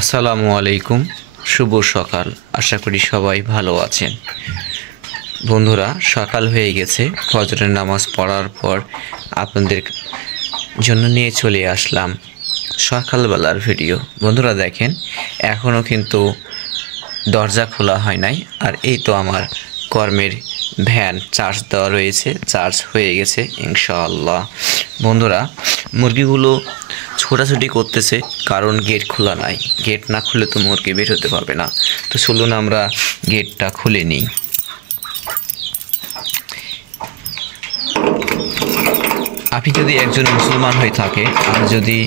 আসসালামু আলাইকুম, শুভ সকাল। আশা করি সবাই ভালো আছেন। বন্ধুরা, সকাল হয়ে গেছে। ফজরের নামাজ পড়ার পর আপনাদের জন্য নিয়ে চলে আসলাম সকালবেলার ভিডিও। বন্ধুরা দেখেন, এখনও কিন্তু দরজা খোলা হয় নাই। আর এই তো আমার কর্মের ভ্যান চার্জ দেওয়া রয়েছে, চার্জ হয়ে গেছে ইনশাআল্লাহ। বন্ধুরা, মুরগিগুলো ছোটাছুটি করতেছে, কারণ গেট খোলা নাই। গেট না খুলে তো মুরগি বের হতে পারবে না। তো চলুন আমরা গেটটা খুলে নিই। আপনি যদি একজন মুসলমান হয়ে থাকে আর যদি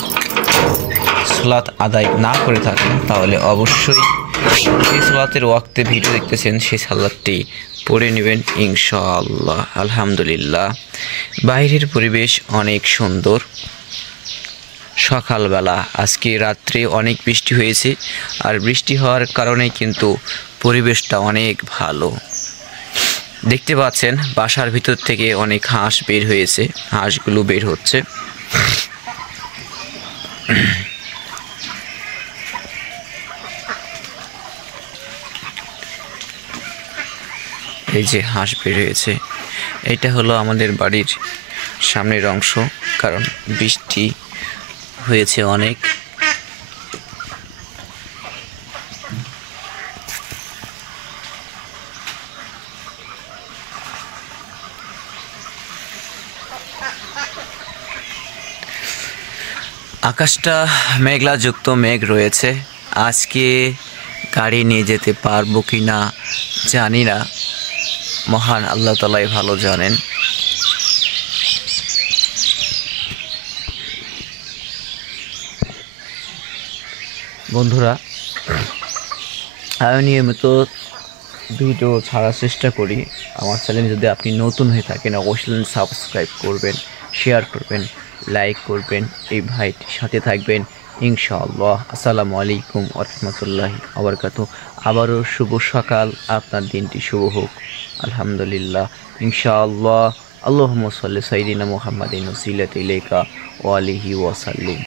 সালাত আদায় না করে থাকেন, তাহলে অবশ্যই যে সালাতের ওয়াক্তে ভিডিও দেখতেছেন সেই সালাতটি পড়ে নেবেন ইনশাআল্লাহ। আলহামদুলিল্লাহ, বাইরের পরিবেশ অনেক সুন্দর। সকালবেলা আজকে রাত্রে অনেক বৃষ্টি হয়েছে, আর বৃষ্টি হওয়ার কারণে কিন্তু পরিবেশটা অনেক ভালো। দেখতে পাচ্ছেন বাসার ভিতর থেকে অনেক হাঁস বের হয়েছে, হাঁসগুলো বের হচ্ছে। এই যে হাঁস বের হয়েছে, এটা হলো আমাদের বাড়ির সামনের অংশ, কারণ বৃষ্টি হয়েছে অনেক। আকাশটা মেঘলা যুক্ত, মেঘ রয়েছে। আজকে গাড়ি নিয়ে যেতে পারবো কি না জানি না, মহান আল্লাহ তাআলাই ভালো জানেন। বন্ধুরা, আমি নিয়মিত ভিডিও ছাড়ার চেষ্টা করি। আমার চ্যানেল যদি আপনি নতুন হয়ে থাকেন, অবশ্যই সাবস্ক্রাইব করবেন, শেয়ার করবেন, লাইক করবেন, এই ভাইটির সাথে থাকবেন ইনশাআল্লাহ। আসসালামু আলাইকুম ওয়া রাহমাতুল্লাহি ওয়া বারাকাতুহু। আবারও শুভ সকাল, আপনার দিনটি শুভ হোক। আলহামদুলিল্লাহ, ইনশাআল্লাহ। আল্লাহুম্মা সাল্লি সাইয়্যিদিনা মুহাম্মাদিন ওয়াসিলাতি ইলাইকা ওয়া আলিহি ওয়া সাল্লিম।